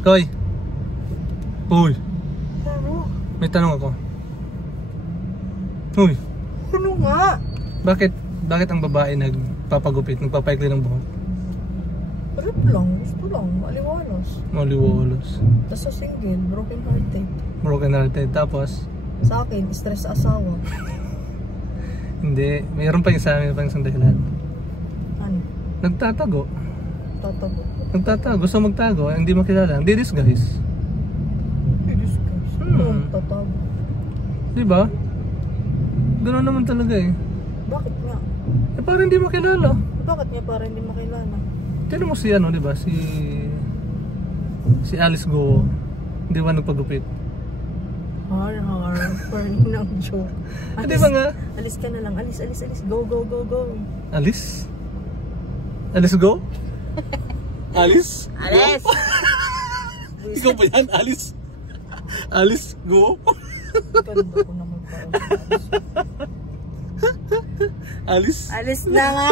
Koy. Uy. Ano? May tanong ako. Uy. Ano nga? Bakit ang babae nagpapagupit, nagpapaikli ng buhok? Trip lang, gusto lang, maliwalas. Maliwalas. Tapos sa single, broken hearted. Broken hearted. Tapos? Sa akin, stress sa asawa. Hindi. Mayroon pa yung sa amin, pa isang dahilan. Ano? Nagtatago. Tatago. Nagtatago. Gusto magtago. Hindi makilala. Hindi disguise. I-discuss. Tatago. Diba? Ganoon naman talaga eh. Bakit nga? Eh parang hindi makilala. Bakit nga para hindi makilala? Tiyan mo si ano, diba? Si Alice Go. Hindi ba nagpagupit? Har, parang ng joke. Di ba nga? Alis ka na lang. Alis. Go. Alice? Alice Go? Alice? Alis! Ikaw pa yan, Alice? Alice Go? Ganda ko naman parang Alice. Alice? Alis na nga!